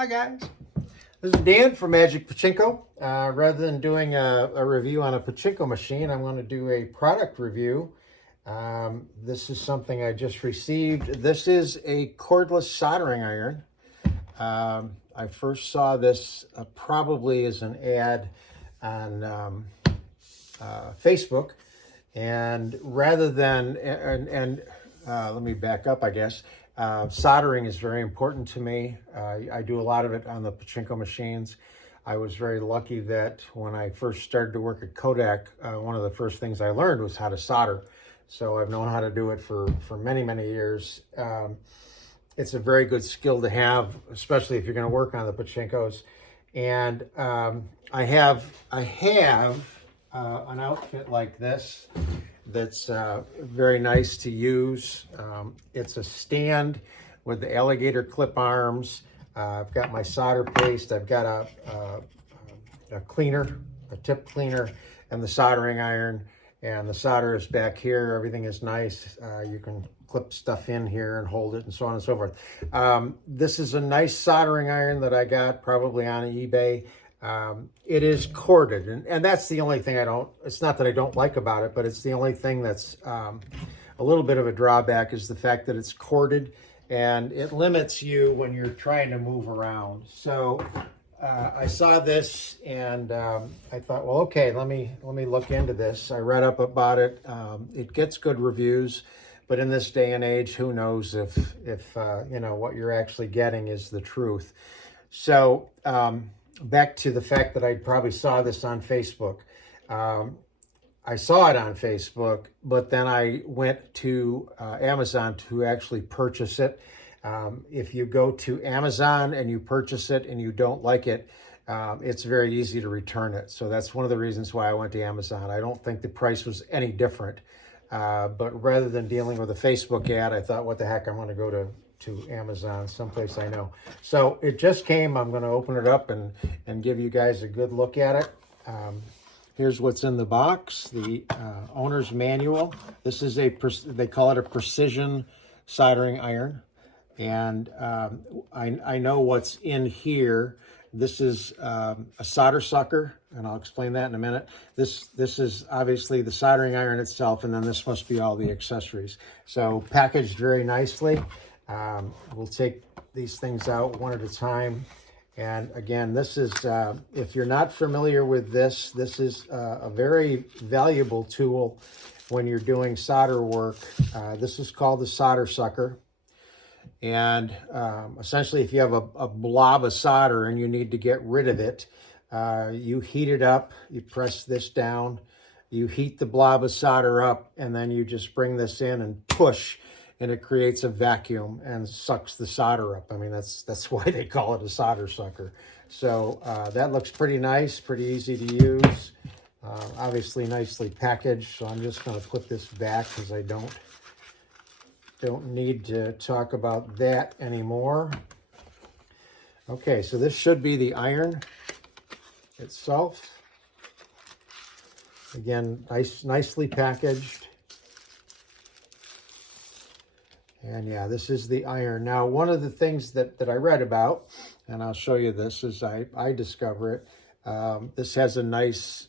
Hi guys, this is Dan from Magic Pachinko. Rather than doing a review on a pachinko machine, I'm going to do a product review. This is something I just received. This is a cordless soldering iron. I first saw this probably as an ad on Facebook, and rather than let me back up, I guess. Soldering is very important to me. I do a lot of it on the pachinko machines. I was very lucky that when I first started to work at Kodak, one of the first things I learned was how to solder. So I've known how to do it for many, many years. It's a very good skill to have, especially if you're going to work on the pachinkos. And I have an outfit like this that's very nice to use. It's a stand with the alligator clip arms. I've got my solder paste. I've got a cleaner, a tip cleaner, and the soldering iron. And the solder is back here. Everything is nice. You can clip stuff in here and hold it and so on and so forth. This is a nice soldering iron that I got probably on eBay. It is corded, and that's the only thing it's not that I don't like about it, but it's the only thing that's a little bit of a drawback is the fact that it's corded, and it limits you when you're trying to move around. So I saw this and I thought, well, okay, let me look into this. I read up about it. It gets good reviews, but in this day and age, who knows if you know, what you're actually getting is the truth. So back to the fact that I probably saw this on Facebook. I saw it on Facebook, but then I went to Amazon to actually purchase it. If you go to Amazon and you purchase it and you don't like it, it's very easy to return it. So that's one of the reasons why I went to Amazon. I don't think the price was any different. But rather than dealing with a Facebook ad, I thought, what the heck, I'm going to go to Amazon, someplace I know. So it just came. I'm going to open it up and give you guys a good look at it. Here's what's in the box, the owner's manual. This is they call it a precision soldering iron. And I know what's in here. This is a solder sucker, and I'll explain that in a minute. This is obviously the soldering iron itself, and then this must be all the accessories. So packaged very nicely. We'll take these things out one at a time. And again, this is, if you're not familiar with this is a very valuable tool when you're doing solder work. This is called the solder sucker. And essentially, if you have a blob of solder and you need to get rid of it, you heat it up, you press this down, you heat the blob of solder up, and then you just bring this in and push, and it creates a vacuum and sucks the solder up. I mean, that's why they call it a solder sucker. So that looks pretty nice, pretty easy to use. Obviously nicely packaged, so I'm just going to put this back because I don't need to talk about that anymore. Okay, so this should be the iron itself. Again, nicely packaged. And yeah, this is the iron. Now, one of the things that I read about, and I'll show you this as I discover it, this has a nice,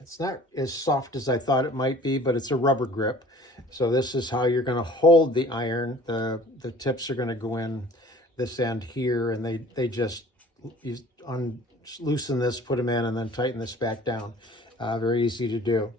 it's not as soft as I thought it might be, but it's a rubber grip. So this is how you're going to hold the iron. The tips are going to go in this end here, and they just loosen this, put them in, and then tighten this back down. Very easy to do.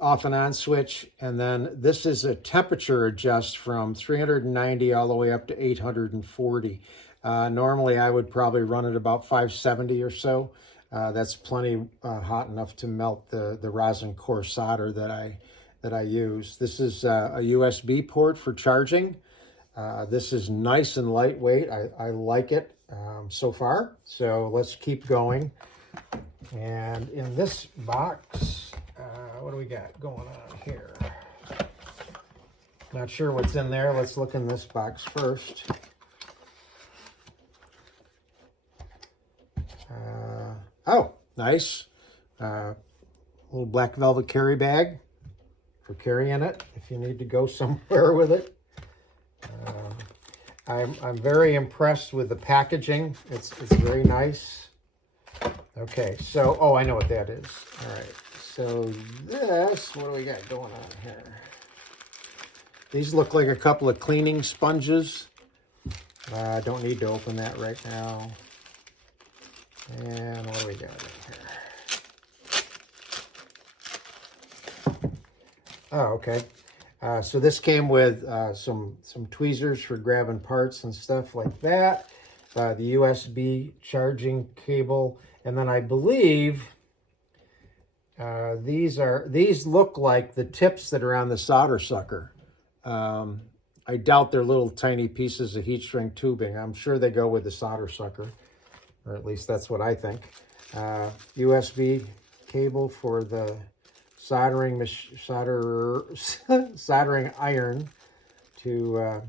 Off and on switch, and then this is a temperature adjust from 390 all the way up to 840. Normally I would probably run it about 570 or so. That's plenty hot enough to melt the rosin core solder that I use. This is a USB port for charging. This is nice and lightweight. I like it so far. So let's keep going. And in this box, what do we got going on here? Not sure what's in there. Let's look in this box first. Oh, nice. Little black velvet carry bag for carrying it if you need to go somewhere with it. I'm very impressed with the packaging. It's very nice. Okay, so, oh, I know what that is. All right, so this, what do we got going on here? These look like a couple of cleaning sponges. I don't need to open that right now. And what do we got in here? Oh, okay. So this came with some tweezers for grabbing parts and stuff like that. The USB charging cable, and then I believe these look like the tips that are on the solder sucker. I doubt they're little tiny pieces of heat shrink tubing. I'm sure they go with the solder sucker, or at least that's what I think. USB cable for the soldering iron to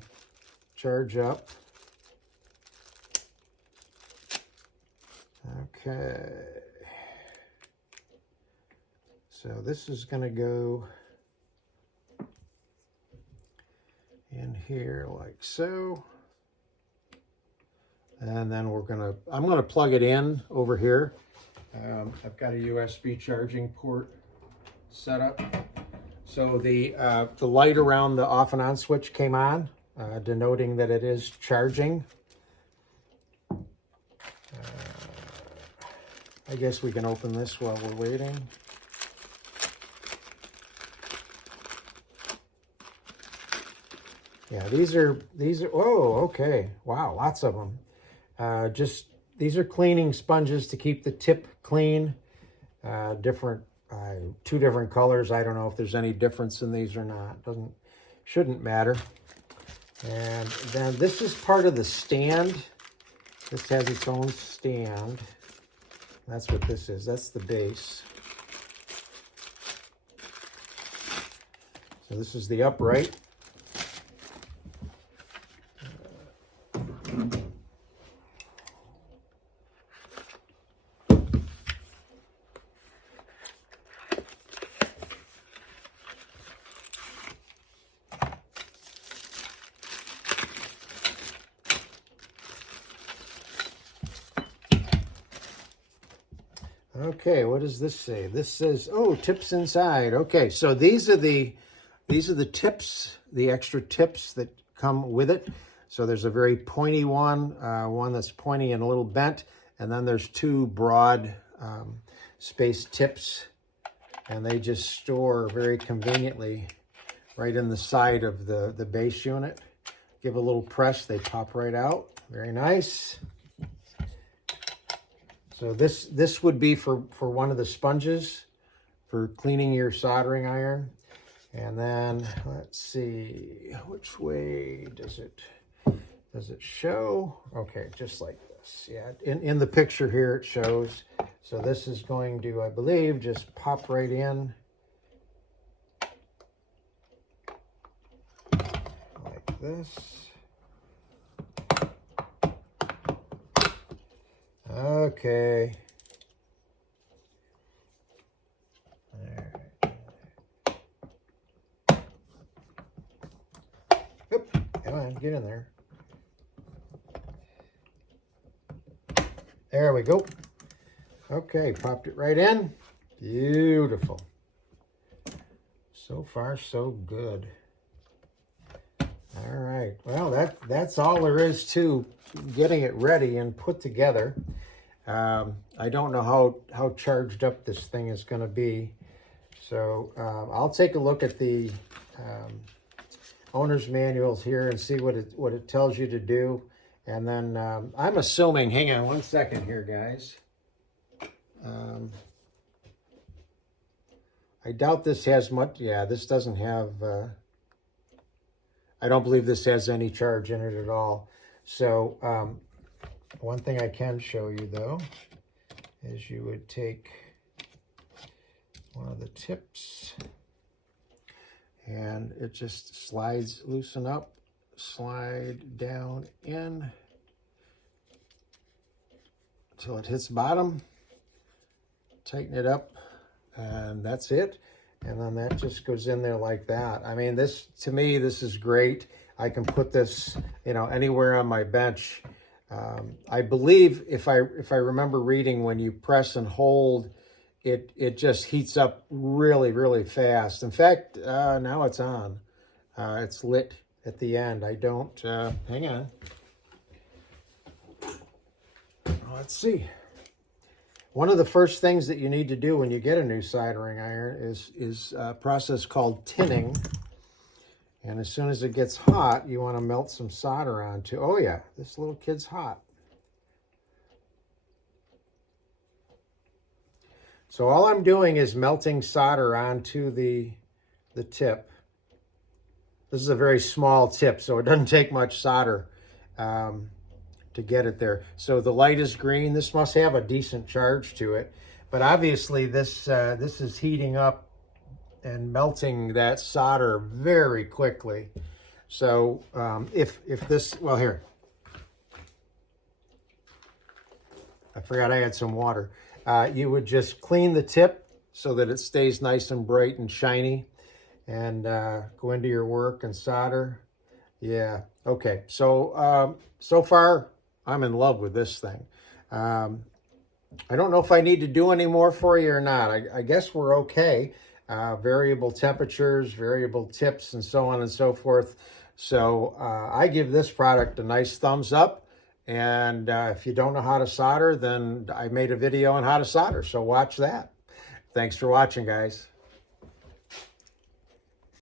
charge up. Okay. So this is going to go in here like so. And then I'm going to plug it in over here. I've got a USB charging port set up. So the light around the off and on switch came on, denoting that it is charging. I guess we can open this while we're waiting. Yeah, these are, oh, okay. Wow, lots of them. These are cleaning sponges to keep the tip clean. Different, 2 different colors. I don't know if there's any difference in these or not. Shouldn't matter. And then this is part of the stand. This has its own stand. That's what this is. That's the base. So this is the upright. Okay, what does this say? This says, oh, tips inside. Okay, so these are the tips, the extra tips that come with it. So there's a very pointy one, one that's pointy and a little bent, and then there's 2 broad spaced tips, and they just store very conveniently right in the side of the base unit. Give a little press, they pop right out. Very nice. So this would be for one of the sponges for cleaning your soldering iron. And then let's see, which way does it show? Okay, just like this. Yeah, in the picture here it shows. So this is going to, I believe, just pop right in like this. Okay. All right. Oop, come on, get in there. There we go. Okay, popped it right in. Beautiful. So far, so good. All right. Well, that's all there is to getting it ready and put together. I don't know how charged up this thing is going to be. So I'll take a look at the owner's manuals here and see what it tells you to do. And then I'm assuming, hang on one second here, guys. I doubt this has much. Yeah, this doesn't have, I don't believe this has any charge in it at all. So one thing I can show you, though, is you would take one of the tips and it just loosen up, slide down in until it hits bottom, tighten it up, and that's it. And then that just goes in there like that. I mean, to me, this is great. I can put this, you know, anywhere on my bench. I believe if I remember reading, when you press and hold, it just heats up really, really fast. In fact, now it's on. It's lit at the end. I don't, hang on. Let's see. One of the first things that you need to do when you get a new soldering iron is a process called tinning. And as soon as it gets hot, you want to melt some solder onto. Oh yeah, this little kid's hot. So all I'm doing is melting solder onto the tip. This is a very small tip, so it doesn't take much solder to get it there. So the light is green. This must have a decent charge to it. But obviously this is heating up and melting that solder very quickly. So if this, well, here, I forgot I had some water. You would just clean the tip so that it stays nice and bright and shiny, and go into your work and solder. Yeah, okay. So so far I'm in love with this thing. I don't know if I need to do any more for you or not. I guess we're okay. Variable temperatures, variable tips, and so on and so forth. So I give this product a nice thumbs up. And if you don't know how to solder, then I made a video on how to solder. So watch that. Thanks for watching, guys.